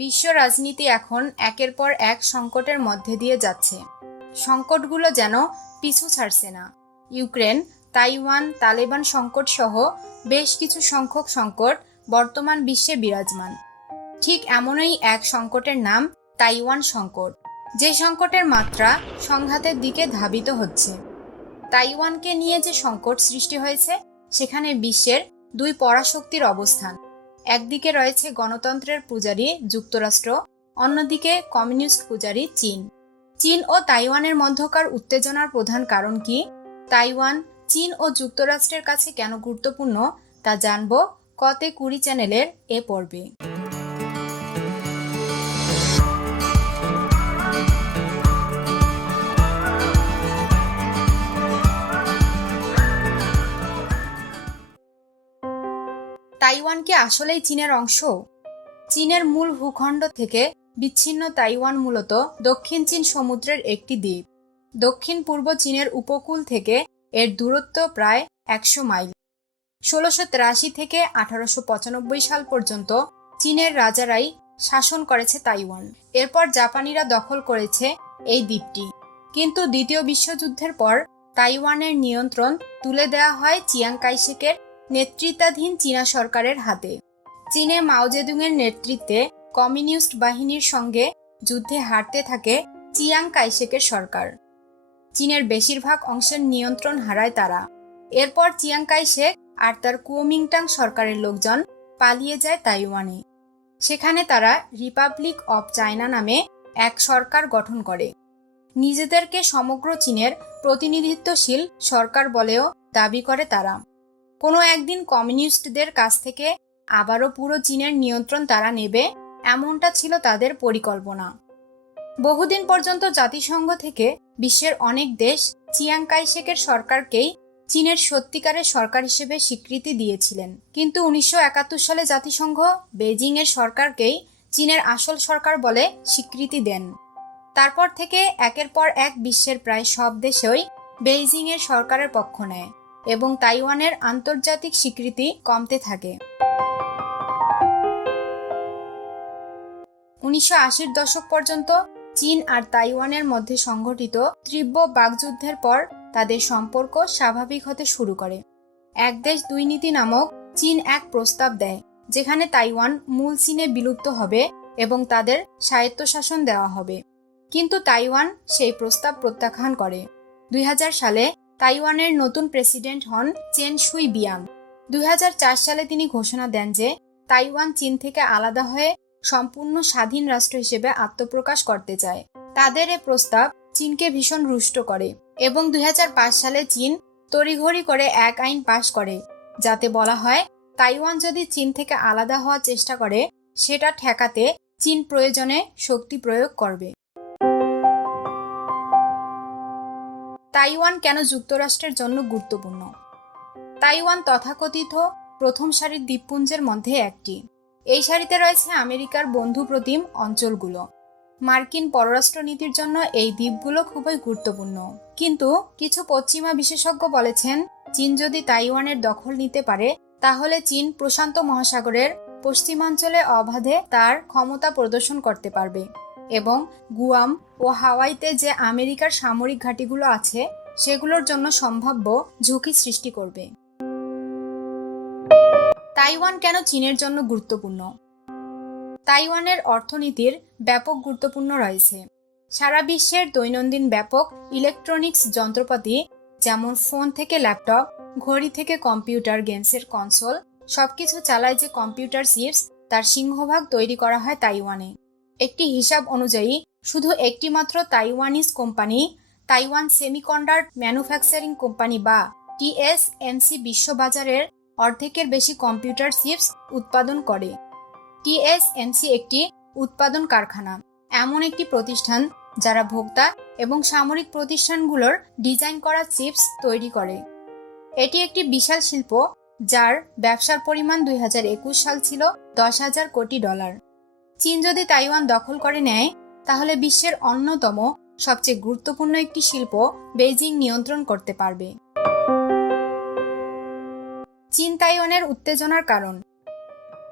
বিশ্ব রাজনীতি এখন একের পর এক সংকটের মধ্যে দিয়ে যাচ্ছে। সংকটগুলো যেন পিছু ছাড়ছে না। ইউক্রেন, তাইওয়ান, তালেবান সংকট সহ বেশ কিছু সংখ্যক সংকট বর্তমান বিশ্বে বিরাজমান। ঠিক এমনই এক সংকটের নাম তাইওয়ান সংকট। যে সংকটের মাত্রা সংঘাতের দিকে ধাবিত হচ্ছে। তাইওয়ানকে নিয়ে যে সংকট সৃষ্টি হয়েছে, সেখানে বিশ্বের দুই পরাশক্তির অবস্থান। একদিকে রয়েছে গণতন্ত্রের পূজারী যুক্তরাষ্ট্র, অন্যদিকে কমিউনিস্ট পূজারী চীন। চীন ও তাইওয়ানের মধ্যকার উত্তেজনার প্রধান কারণ কি? তাইওয়ান, চীন ও যুক্তরাষ্ট্রের কাছে কেন গুরুত্বপূর্ণ? তা জানব কতে কুড়ি চ্যানেলের এ পর্বে। তাইওয়ান কি আসলেই চীনের অংশ? চীনের মূল ভূখণ্ড থেকে বিচ্ছিন্ন তাইওয়ান মূলত দক্ষিণ চীন সমুদ্রের একটি দ্বীপ। দক্ষিণ পূর্ব চীনের উপকূল থেকে এর দূরত্ব প্রায় একশো মাইল। ষোলোশো তেরাশি থেকে আঠারোশো পঁচানব্বই সাল পর্যন্ত চীনের রাজারাই শাসন করেছে তাইওয়ান। এরপর জাপানিরা দখল করেছে এই দ্বীপটি। কিন্তু দ্বিতীয় বিশ্বযুদ্ধের পর তাইওয়ানের নিয়ন্ত্রণ তুলে দেওয়া হয় চিয়াং কাইশেকের নেতৃত্বাধীন চীনা সরকারের হাতে। চীনে মাওজেদুংয়ের নেতৃত্বে কমিউনিস্ট বাহিনীর সঙ্গে যুদ্ধে হারতে থাকে চিয়াং কাইশেকের সরকার। চীনের বেশিরভাগ অংশের নিয়ন্ত্রণ হারায় তারা। এরপর চিয়াং কাইশেক আর তার কুওমিংটাং সরকারের লোকজন পালিয়ে যায় তাইওয়ানে। সেখানে তারা রিপাবলিক অব চায়না নামে এক সরকার গঠন করে। নিজেদেরকে সমগ্র চীনের প্রতিনিধিত্বশীল সরকার বলেও দাবি করে তারা। কোনো একদিন কমিউনিস্টদের কাছ থেকে আবারও পুরো চীনের নিয়ন্ত্রণ তারা নেবে, এমনটা ছিল তাদের পরিকল্পনা। বহুদিন পর্যন্ত জাতিসংঘ থেকে বিশ্বের অনেক দেশ চিয়াং কাইশেকের সরকারকেই চীনের সত্যিকারের সরকার হিসেবে স্বীকৃতি দিয়েছিলেন। কিন্তু উনিশশো একাত্তর সালে জাতিসংঘ বেজিং এর সরকারকেই চীনের আসল সরকার বলে স্বীকৃতি দেন। তারপর থেকে একের পর এক বিশ্বের প্রায় সব দেশই বেইজিং এর সরকারের পক্ষ নেয়। এবং তাইওয়ানের আন্তর্জাতিক স্বীকৃতি কমতে থাকে। উনিশশো দশক পর্যন্ত চীন আর তাইওয়ানের মধ্যে সংঘটিত তীব্র বাগযুদ্ধের পর তাদের সম্পর্ক স্বাভাবিক হতে শুরু করে। এক দেশ দুই নীতি নামক চীন এক প্রস্তাব দেয়, যেখানে তাইওয়ান মূল চীনে বিলুপ্ত হবে এবং তাদের স্বায়ত্তশাসন দেওয়া হবে। কিন্তু তাইওয়ান সেই প্রস্তাব প্রত্যাখ্যান করে। দুই হাজার সালে তাইওয়ানের নতুন প্রেসিডেন্ট হন চেন সুই বিয়াং। দুই সালে তিনি ঘোষণা দেন যে তাইওয়ান চীন থেকে আলাদা হয়ে সম্পূর্ণ স্বাধীন রাষ্ট্র হিসেবে আত্মপ্রকাশ করতে চায়। তাদের এ প্রস্তাব চীনকে ভীষণ রুষ্ট করে এবং দুই হাজার পাঁচ সালে চীন তড়িঘড়ি করে এক আইন পাশ করে, যাতে বলা হয় তাইওয়ান যদি চীন থেকে আলাদা হওয়ার চেষ্টা করে, সেটা ঠেকাতে চীন প্রয়োজনে শক্তি প্রয়োগ করবে। তাইওয়ান কেন যুক্তরাষ্ট্রের জন্য গুরুত্বপূর্ণ? তাইওয়ান তথাকথিত প্রথম সারির দ্বীপপুঞ্জের মধ্যে একটি। এই সারিতে রয়েছে আমেরিকার বন্ধু প্রতিম অঞ্চলগুলো। মার্কিন পররাষ্ট্রনীতির জন্য এই দ্বীপগুলো খুবই গুরুত্বপূর্ণ। কিন্তু কিছু পশ্চিমা বিশেষজ্ঞ বলেছেন, চীন যদি তাইওয়ানের দখল নিতে পারে, তাহলে চীন প্রশান্ত মহাসাগরের পশ্চিমাঞ্চলে অবাধে তার ক্ষমতা প্রদর্শন করতে পারবে। এবং গুয়াম ও হাওয়াইতে যে আমেরিকার সামরিক ঘাঁটিগুলো আছে, সেগুলোর জন্য সম্ভাব্য ঝুঁকি সৃষ্টি করবে। তাইওয়ান কেন চীনের জন্য গুরুত্বপূর্ণ? তাইওয়ানের অর্থনীতির ব্যাপক গুরুত্বপূর্ণ রয়েছে। সারা বিশ্বের দৈনন্দিন ব্যাপক ইলেকট্রনিক্স যন্ত্রপাতি, যেমন ফোন থেকে ল্যাপটপ, ঘড়ি থেকে কম্পিউটার, গেমসের কনসোল, সবকিছু চালায় যে কম্পিউটার চিপস, তার সিংহভাগ তৈরি করা হয় তাইওয়ানে। একটি হিসাব অনুযায়ী, শুধু একটিমাত্র Taiwanese company, Taiwan semiconductor manufacturing company বা টিএসএমসি বিশ্ববাজারের অর্ধেকের বেশি কম্পিউটার চিপস উৎপাদন করে। টিএসএমসি একটি উৎপাদন কারখানা, এমন একটি প্রতিষ্ঠান যারা ভোক্তা এবং সামরিক প্রতিষ্ঠানগুলোর ডিজাইন করা চিপস তৈরি করে। এটি একটি বিশাল শিল্প যার ব্যবসার পরিমাণ দুই হাজার একুশ সাল ছিল দশ হাজার কোটি ডলার। চীন যদি তাইওয়ান দখল করে নেয়, তাহলে বিশ্বের অন্যতম সবচেয়ে গুরুত্বপূর্ণ একটি শিল্প বেইজিং নিয়ন্ত্রণ করতে পারবে। চীন তাইওয়ানের উত্তেজনার কারণ।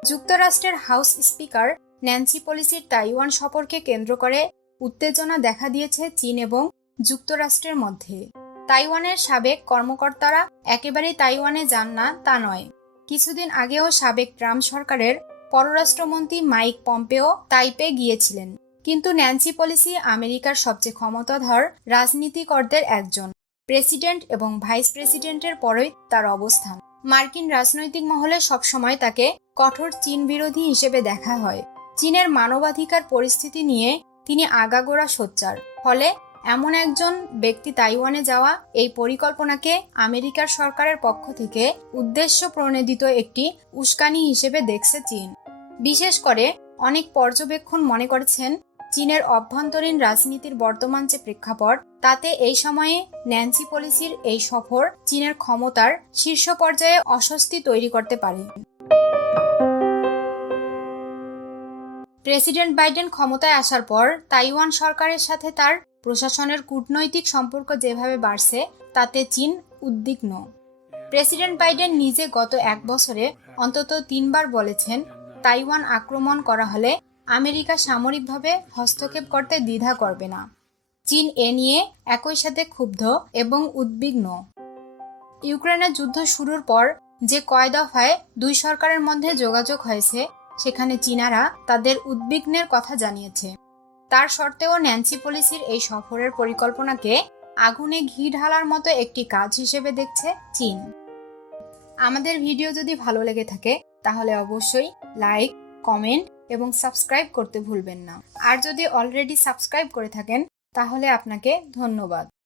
যুক্তরাষ্ট্রের হাউস স্পিকার ন্যান্সি পলিসির তাইওয়ান সফরকে কেন্দ্র করে উত্তেজনা দেখা দিয়েছে চীন এবং যুক্তরাষ্ট্রের মধ্যে। তাইওয়ানের সাবেক কর্মকর্তারা একেবারেই তাইওয়ানে যান না, তা নয়। কিছুদিন আগেও সাবেক ট্রাম্প সরকারের পররাষ্ট্রমন্ত্রী মাইক পম্পেও তাইপে গিয়েছিলেন। কিন্তু ন্যান্সি পলিসি আমেরিকার সবচেয়ে ক্ষমতাধর রাজনীতিকরদের একজন। প্রেসিডেন্ট এবং ভাইস প্রেসিডেন্টের পরেই তার অবস্থান। মার্কিন রাজনৈতিক মহলে সবসময় তাকে কঠোর চীন বিরোধী হিসেবে দেখা হয়। চীনের মানবাধিকার পরিস্থিতি নিয়ে তিনি আগাগোড়া সোচ্চার। ফলে এমন একজন ব্যক্তি তাইওয়ানে যাওয়া এই পরিকল্পনাকে আমেরিকার সরকারের পক্ষ থেকে উদ্দেশ্য প্রণোদিত একটি উস্কানি হিসেবে দেখছে চীন। বিশেষ করে অনেক পর্যবেক্ষণ মনে করেছেন, চীনের অভ্যন্তরীণ রাজনীতির বর্তমান যে প্রেক্ষাপট, তাতে এই সময়ে ন্যান্সি পলিসির এই সফর চীনের ক্ষমতার শীর্ষ পর্যায়ে অস্বস্তি তৈরি করতে পারে। প্রেসিডেন্ট বাইডেন ক্ষমতায় আসার পর তাইওয়ান সরকারের সাথে তার প্রশাসনের কূটনৈতিক সম্পর্ক যেভাবে বাড়ছে, তাতে চীন উদ্বিগ্ন। প্রেসিডেন্ট বাইডেন নিজে গত এক বছরে অন্তত তিনবার বলেছেন, তাইওয়ান আক্রমণ করা হলে আমেরিকা সামরিকভাবে হস্তক্ষেপ করতে দ্বিধা করবে না। চীন এ নিয়ে একই সাথে ক্ষুব্ধ এবং উদ্বিগ্ন। ইউক্রেনের যুদ্ধ শুরুর পর যে কয় দফায় দুই সরকারের মধ্যে যোগাযোগ হয়েছে, সেখানে চীনারা তাদের উদ্বিগ্নের কথা জানিয়েছে। তার সত্ত্বেও ন্যান্সি পলিসির এই সফরের পরিকল্পনাকে আগুনে ঘি ঢালার মতো একটি কাজ হিসেবে দেখছে চীন। আমাদের ভিডিও যদি ভালো লেগে থাকে, তাহলে অবশ্যই লাইক, কমেন্ট এবং সাবস্ক্রাইব করতে ভুলবেন না। আর যদি অলরেডি সাবস্ক্রাইব করে থাকেন, তাহলে আপনাকে ধন্যবাদ।